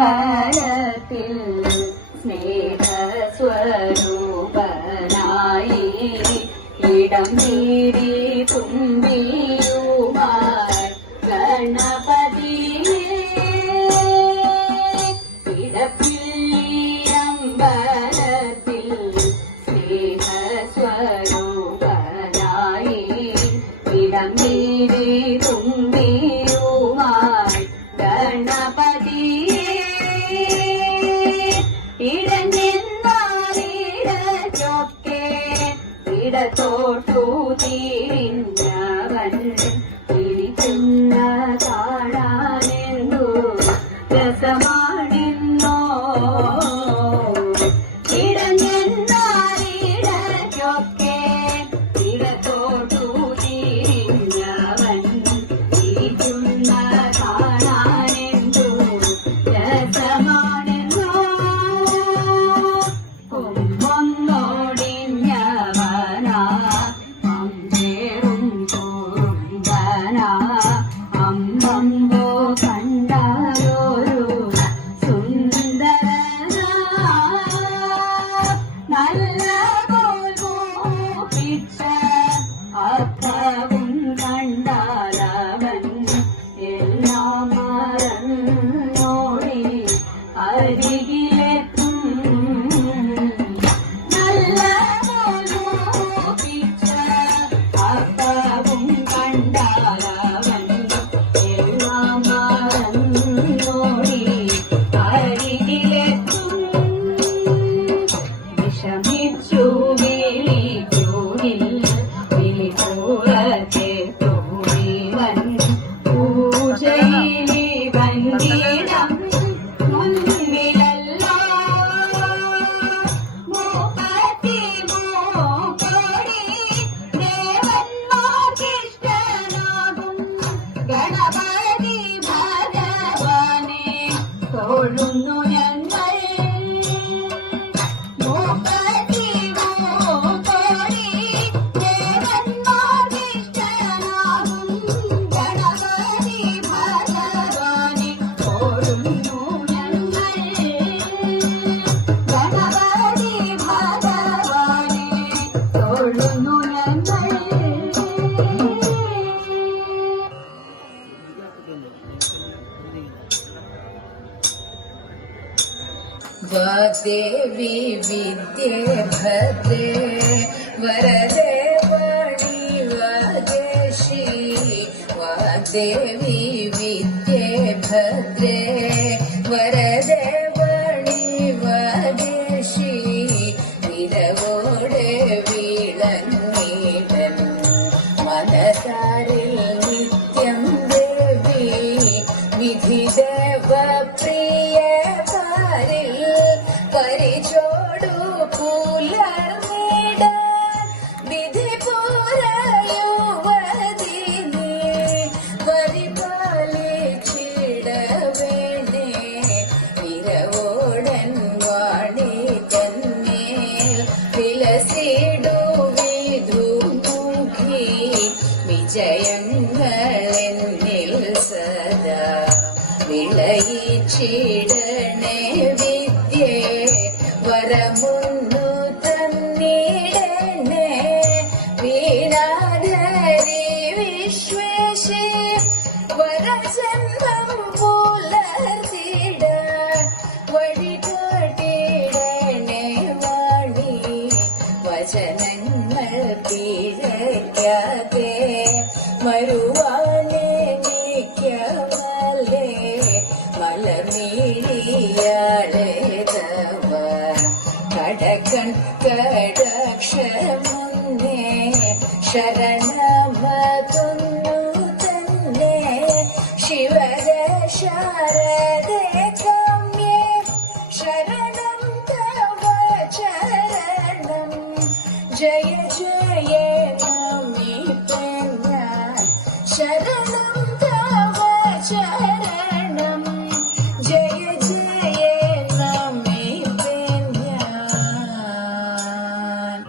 ഇടപ്പിള്ളിയമ്പലത്തിൽ സ്നേഹസ്വരൂപനായി ഇടം നീരി തുമ്പിയുമായി ഗണപതിയേ ഇടപ്പിള്ളിയമ്പലത്തിൽ സ്നേഹസ്വരൂപനായി ഇടം നീരി തുമ്പിയുമായി ഗണപതിയേ ഇടഞ്ഞെന്നാലിടച്ചൊക്കെ ഇടത്തോട്ടു തിരിഞ്ഞവൻ ഇരിക്കുന്ന കാണാനെന്തു രസമാണെന്നോ ഇടഞ്ഞെന്നാലിടച്ചൊക്കെ ഇടത്തോട്ടു തിരിഞ്ഞവൻ ഇരിക്കുന്ന കാണാനെന്തു രസമാണെന്നോ കൊമ്പൊന്നോടിഞ്ഞവനാ അമ്പേറും തോറുമ്പനാ അമ്പമ്പോ കണ്ടാലൊരു സുന്ദരനാ നല്ല കോൽമോപിച്ച അർത്ഥവും കണ്ടാലവൻ എല്ലാം മറന്നോടി അരികിലെത്തും നല്ല കോൽമോപിച്ച അർത്ഥവും കണ്ടാലവൻ എല്ലാം മറന്നോടി അരികിലെത്തും വിഷമിച്ചു വിളിക്കൂരിൽ വിളിപ്പൂറത്തെ തോഴിവൻ പൂജയിലിവൻ ഗീതം മുൻപിലല്ലോ മൂപ്പത്തി മൂക്കോടി ദേവന്മാർക്കിഷ്ടനാകും ഗണപതി ഭഗവാനെ തൊഴുന്നു ഞങ്ങൾ മൂപ്പത്തി മൂക്കോടി ദേവന്മാർക്കിഷ്ടനാകും ഗണപതി ഭഗവാനെ തൊഴുന്നു ഞങ്ങൾ ഗണപതി ഭഗവാനെ തൊഴുന്നു ഞങ്ങൾ വാഗ്ദേവി വിദ്യേ ഭദ്രേ വരദേ വാണി വാഗേശി വാഗ്ദേവി വിദ്യേ ഭദ്രേ വരദേ വാണി വാഗേശി വിരവോടെ വീളങ്ങീടൻ മനതാരിൽ നിത്യം ദേവി വിധിദേവ പ്രിയ പരിചോടു പുലർന്നിട വിധി പോരയുവതിനെ പരിപാലിച്ചിടവേണേ ഇരവോടൻ വാണി തന്മേൽ വിലസിടു വിധുമുഖി വിജയങ്ങളെന്നിൽ സദാ വിളയിച്ചിടണേ വിദ്യേ വരമുന്നു തന്നിടണേ വീണാധരി വിശ്വേശേ വരജന്മം പുലർത്തിട വഴികാട്ടിടണേ വാണി വചനങ്ങൾ പിഴയ്ക്കാതെ മരുവാനെനിക്കമല്ലേ മലർമീഴിയാളെ തവ കടക്കൺ കടാക്ഷമുന്നേ ശരണമതൊന്നു തന്നെ ശിവര ശാരദേ കാമ്യേ ശരണം തവ ചരണം ജയ ജയ നമിപ്പൻ ഞാൻ ശരണം തവ ചരണം ജയ ജയ നമിപ്പൻ ഞാൻ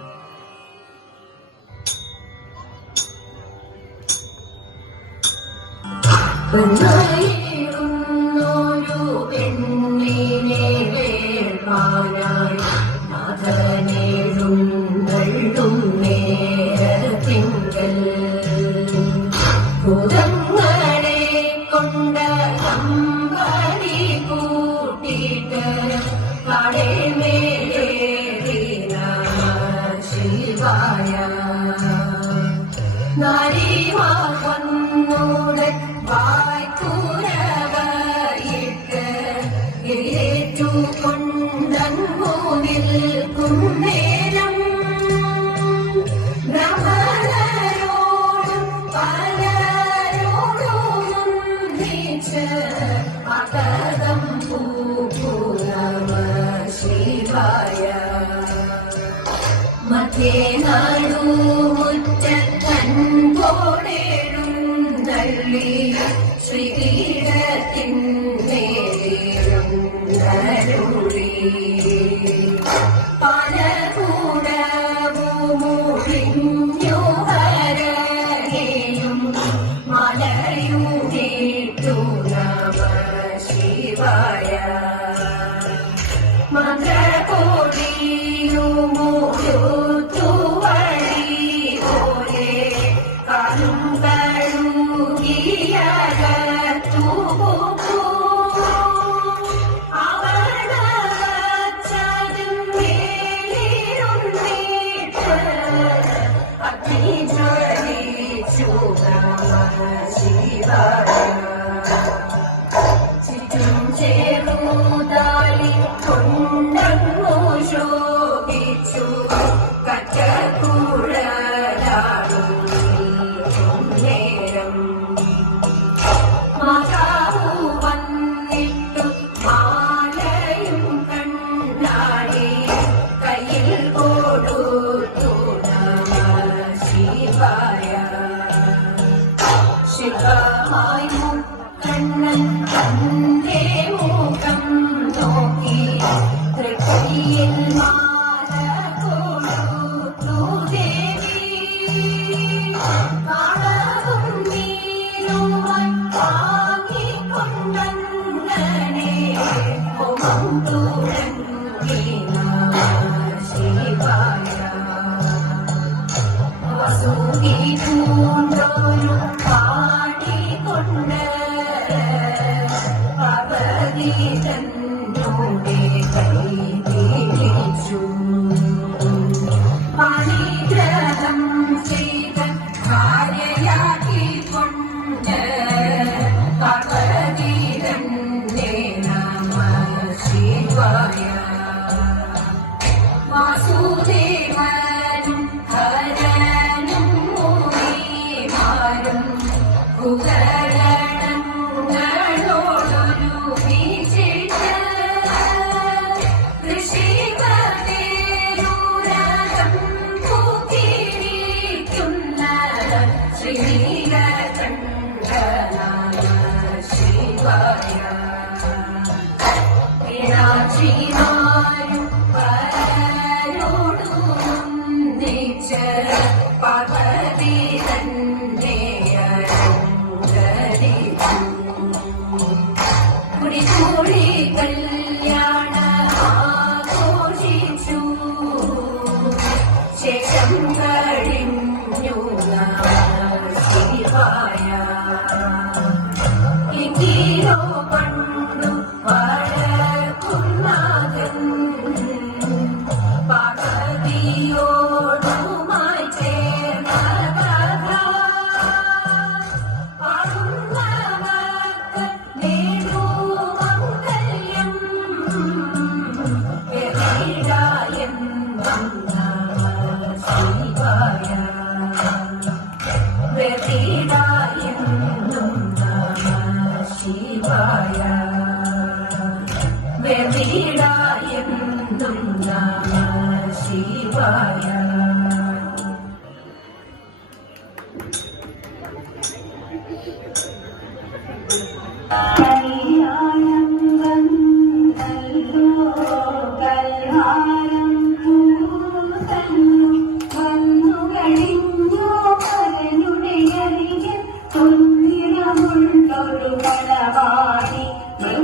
കൊണ്ട് അമ്പരി കൂട്ടിട്ട് കടമേലേറി ശിവായ നാരിമാർ വന്നൂടെ വായ്പൂരവയിട്ട് ഏറ്റു നിൽക്കും നേരം ബ്രഹ്മണരോടും പലരോടും ഒന്നിച്ച് അകതം പൂനമ ശിവായ മധ്യേ നടുമുറ്റത്തൻപോടെഴുന്നള്ളി ശ്രീകീടത്തിന്മേലും നരുളി പലകൂടവുമൊഴിഞ്ഞു ഹരയും മലയുമേറ്റു നമ ശിവായ മന്ത്രകോടിയുമൊഴുത്തു വഴി പോലെ കരുകഴുകിയകത്തു ചുറ്റും ചേർന്നൂതാലി കൊണ്ടങ്ങു ശോഭിച്ചു കറ്റക്കുഴലാടും നേരം മാതാവു വന്നിട്ടു മാലയും കണ്ണാടി കയ്യിൽ കൊടുത്തു നമ ശിവായ ശിവമായി മുക്കണ്ണൻ തന്റെ മുഖം നോക്കി തൃക്കൈയിൽ മാല കൊടുത്തു ദേവി കളവും നീരുമായി വാങ്ങിക്കൊണ്ടങ്ങനെ മുഖം തുടങ്ങി നമ ശിവായ വസൂകി പൂണ്ടോരു പാടിക്കൊണ്ട് പാർവതി തന്നോടെ കൈ പിടിച്ചു പാണിഗ്രഹം ചെയ്ത ഭാര്യയാക്കിക്കൊണ്ട് പാർവതി തന്നെ നമ ശിവായ വാസുദേവനും ഹരനും മുനിമാരും ഉപകരണങ്ങളോടൊരു വീഴ്ച ഋഷികേരൂരകം പൂക്കിയിരിക്കുന്ന ശ്രീനീലകണ്ഠന ശിവായ മീനാക്ഷിമാരും പലരോടുമൊന്നിച്ച് പാർവതി തന്നെ അലങ്കരിച്ചു കുടികൂടി കല്യാണമാഘോഷിച്ചു ശേഷം കഴിഞ്ഞു നമ ശിവായ എങ്കിലോ പണ്ടു വഴക്കുന്നാഥൻ പാർവതിയോടുമായി ചേർന്ന കഥ പാടുന്നവർക്ക് നേടുമംഗല്യം വെളിയിടായം നമ ശിവായ വെളിയിടായം നമ ശിവായ വെളിയിടായം നമ ശിവായ കല്യാണം വന്നല്ലോ കല്യാണം വന്നു കഴിഞ്ഞു പരനുടെ അരികെ പൊന്നിറമുള്ളൊരു കളവാടി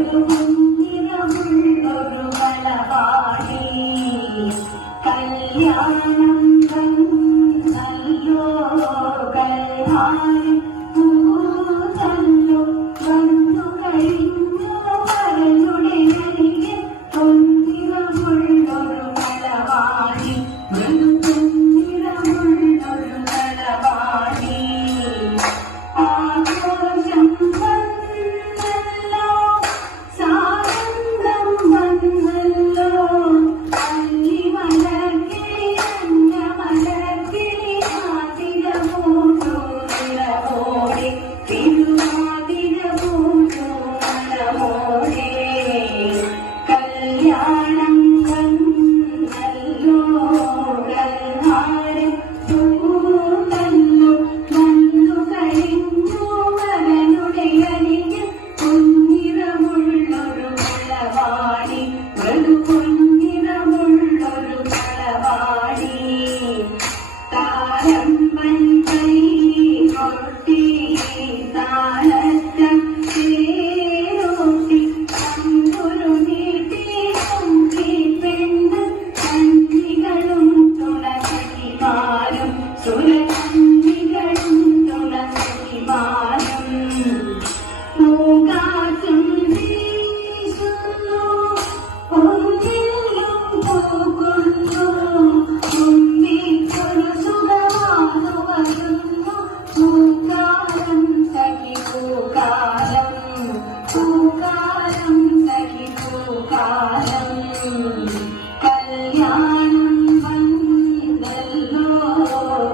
മുന്നിറമുള്ളൊരു കളവാടി കല്യാണം വന്നല്ലോ കല്യാണം വന്നു പൂക്കാലം കരിപ്പൂക്കാലം കല്യാണം വന്നല്ലോ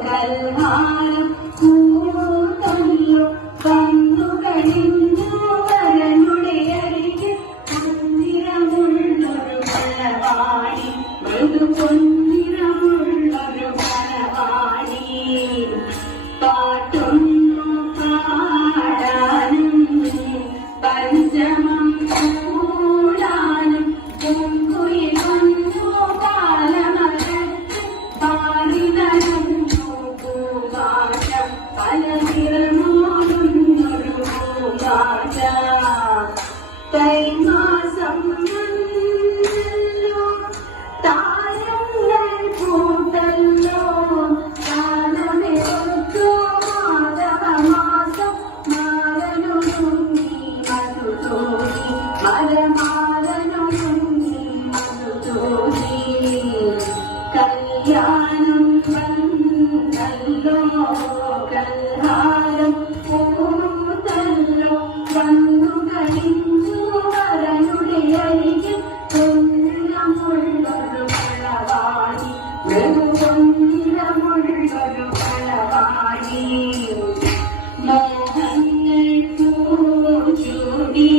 കൽഹാരം പൂത്തല്ലോ വന്നു കഴിഞ്ഞു വരനുടെ അരികിൽ പൊന്നിറമുള്ളൊരു മലവാടി മൃദു പൊന്നിറമുള്ളൊരു മലവാടി പാട്ടൊന്നു പാടാനും പഞ്ചമം കൂടാനും പൂങ്കുയിൽ വന്നു കാലമകത്ത് പാടി നടന്നു പൂങ്കാറ്റ പല നിറമോടുന്നൊരു പൂങ്കാറ്റ തൈമാസം വന്നല്ലോ താരങ്ങൾ കൂട്ടല്ലോ കാലമേ ഒത്തു മാധവമാസം മാരനൊരുങ്ങി മധുതോന്നി മരമാരനൊരുങ്ങി മധുതോന്നി കല്യാണം വന്നല്ലോ കൽഹാരം പൂത്തല്ലോ വന്നു കഴിഞ്ഞു വരനുടെ അരികിൽ പൊന്നിറമുള്ളൊരു മലവാടി മൃദു പൊന്നിറമുള്ളൊരു മലവാടി മോഹങ്ങൾ പൂച്ചൂടി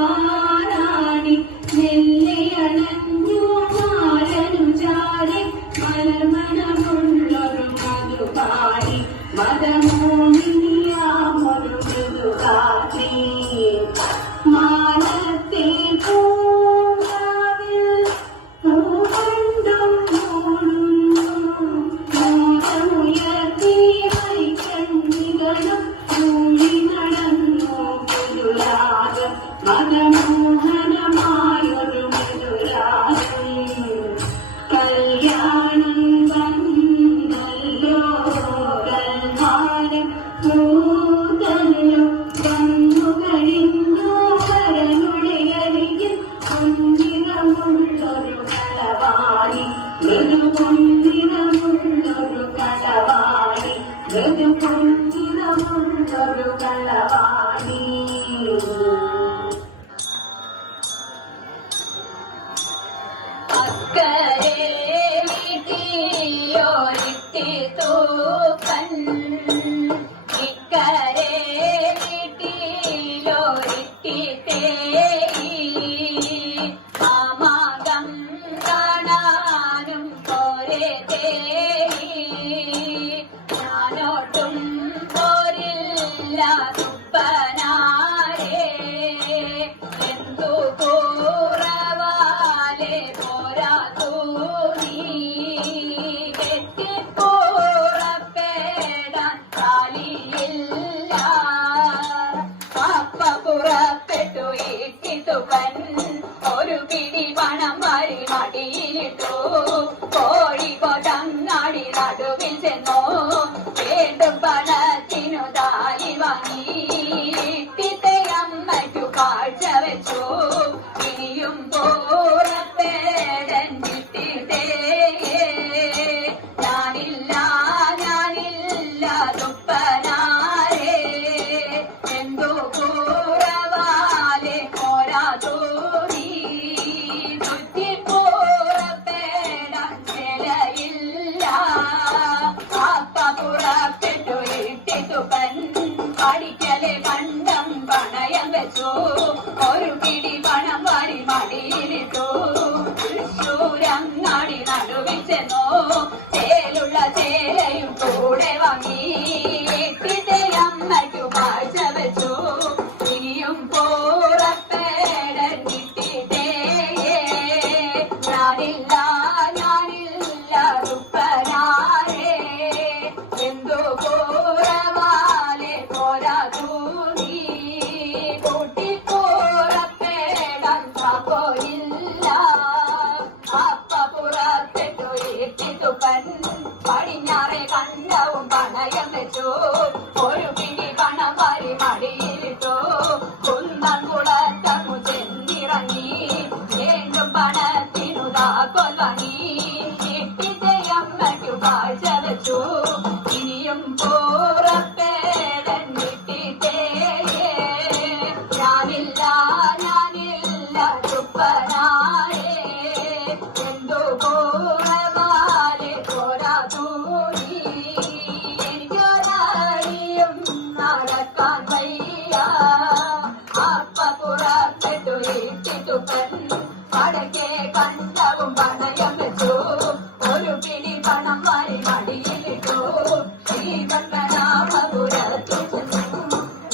മോദത്താലാടി മെല്ലെ അണഞ്ഞു മാരനു ചാടി മലമണമുള്ളൊരു മധുപാടി മദമോഹിനിയാമൊരു മൃദുരാത്രി മാനത്തെ പൂങ്കാവിൽ പൂവണ്ടും മൂളുന്നു മോഹമുയർത്തി വൈകണ്ണികളും മൂളി നടന്നു മൃദുരാഗം മദമോഹനമായൊരു മൃദുരാഗം കല്യാണം വന്നല്ലോ കൽഹാരം പൂത്തല്ലോ വന്നു കഴിഞ്ഞു വരനുടെ അരികിൽ പൊന്നിറമുള്ളൊരു കളവാടി മൃദു പൊന്നിറമുള്ളൊരു കളവാടി മൃദു പൊന്നിറമുള്ളൊരു കളവാടി അക്കരെ വീട്ടിയോരിത്തി തൂക്കൻ ഇക്കരെ വീട്ടിലോരിത്തി തേയി ആമാകം കാണാനും പോരെ തേയി ഞാനോട്ടും പോരില്ല തുപ്പനാരേ എന്തു കൂറവാലെ പോരാ തൂണി എത്തിപ്പുറപ്പെടാൻ കാലിയില്ല അപ്പ പുറപ്പെട്ടു ഇട്ടിട്ടുവൻ ഒരു പിടി പണം വരി മടിയിലിട്ടു കോഴി കൊടങ്ങാടി നടുവിൽ ചെന്നു വീണ്ടും പണത്തിനു താലി വാങ്ങി ഇട്ടിത്തെ അമ്മയ്ക്കു കാഴ്ച വെച്ചു ഇനിയും പൂറപ്പേടൻ ഇട്ടിട്ടേ ഞാനില്ല ഞാനില്ല തുപ്പനാരേ എന്തു കൂറവാലെ പോരാ തൂണി ചുറ്റിപ്പൂറപ്പേടാൻ ചിലയില്ല അപ്പ പുറപ്പെട്ടു ഇട്ടിട്ടുപ്പൻ പഠിക്കലെ കണ്ടം പണയം വെച്ചു ഒരു പിടി പണം വാരി മടിയിലിട്ടു തൃശ്ശൂരങ്ങാടി നടുവിൽ ചെന്നു ചേലുള്ള ചേലയും കൂടെ വാങ്ങി ഇട്ടിത്തെ അമ്മയ്ക്കു കാഴ്ച വെച്ചു ഇനിയും പൂറപ്പേടൻ ഇട്ടിട്ടേ ഞാനില്ല ഞാനില്ല തുപ്പനാരേ എന്തു കൂറവാലെ പോരാ തൂണി കൂട്ടിപ്പൂറപ്പേടാൻ താക്കോലില്ല അപ്പ പുറപ്പെട്ടു ഇട്ടിട്ടുപ്പൻ പടിഞ്ഞാറെ കണ്ടവും പണയം വെച്ചു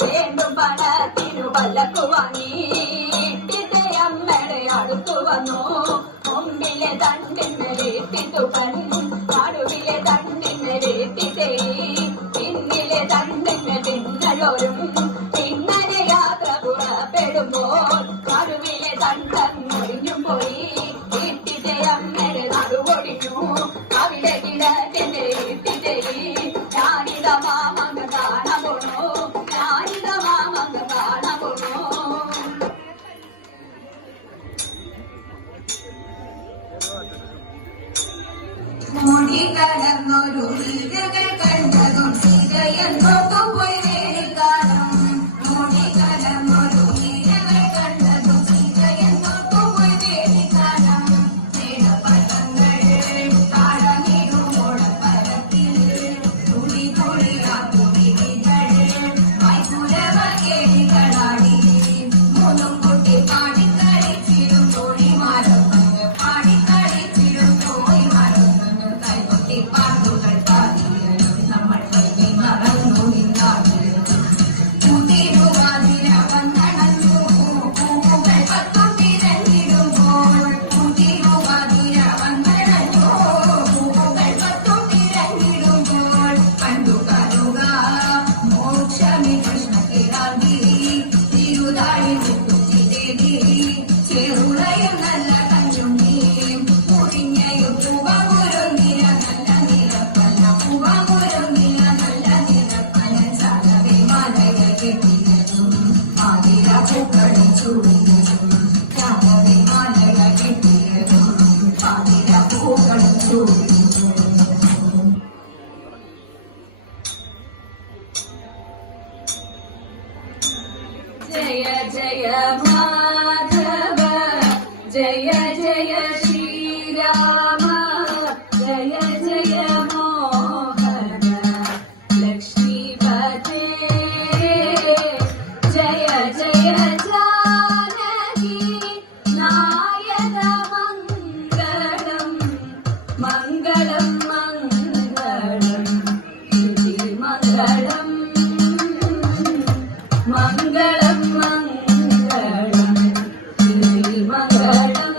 വേണ്ടും പണത്തിനു പല്ലക്കു വാങ്ങി അമ്മയുടെ അടുത്തു വന്നു. മുമ്പിലെ തണ്ടിന്മേലേറ്റിത്തുപ്പൻ നടുവിലെ തണ്ടിന്മേലേറ്റിത്തേ പിന്നിലെ തണ്ടിന്മേൽ പിന്നലോരും പിന്നലെ യാത്ര പുറപ്പെടുമ്പോൾ നടുവിലെ തണ്ടൻ ഒഴിഞ്ഞും പോയി. ഇട്ടിത്തെ അമ്മയുടെ നടുവൊടിഞ്ഞു അവിടെ കിടക്കെന്റെ ഇട്ടിത്തേ ഞാനിത മാമങ്ങ കാണപോണോ ഞാനിത മാമങ്ങ കാണപോണോ. മുടി കടന്നൊരു വീടുകൾ കണ്ടതും സീതയെന്നോട്ടു പോയി വേടിക്കാനും. മുടി കടന്നൊരു വീടുകൾ കണ്ടതും സീതയെന്നോട്ടു പോയി വേടിക്കാനും. മേടപ്പഴങ്ങൾ താഴമിടുമോടപ്പരത്തിൽ തുളി തുളിയാക്കുമിഴികൾ വൈകുലവ കേളികളാടി. മൂന്നും കുട്ടി പാടിക്കളിച്ചിടും തോഴിമാരൊക്കെ പാടിക്കളിച്ചിടും തോഴിമാരൊക്കെ കൈകൊട്ടി പാട്ടുകൾ പാടിയും നമ്മൾ കൈ മറന്നു നിന്നാടിയും. കൂട്ടിരുവാതിര വന്നണഞ്ഞു പൂവുകൾ പത്തും തിരഞ്ഞിടുമ്പോൾ. കൂട്ടിരുവാതിര വന്നണഞ്ഞു പൂവുകൾ പത്തും തിരഞ്ഞിടുമ്പോൾ. കണ്ടു കരുക മോക്ഷമി കൃഷ്ണകിരാന്തി തിരുതാഴി മുത്തുത്തിദേവി ചെറുളയും നല്ല കഞ്ഞുണ്ണി. മുറിഞ്ഞയും പൂവകുരുന്നില നല്ല നിരപ്പല പൂവകുരുന്നില നല്ല നിരപ്പല സാലവേ മാലകൾ കെട്ടിയതും ആതിര പൂക്കളിൽ ചൂടിയതും രാമവേ മാലകൾ കെട്ടിയതും ആതിര പൂക്കളിൽ ചൂടിയതും. ജയ ജയ മാധവ ജയ ജയ ശ്രീരാമ ജയ ജയ മോഹന ലക്ഷ്മീപതേ ജയ ജയ ജാനകി നായക മംഗളം മംഗളം മംഗളം മംഗളം മംഗളം മംഗളം മംഗളം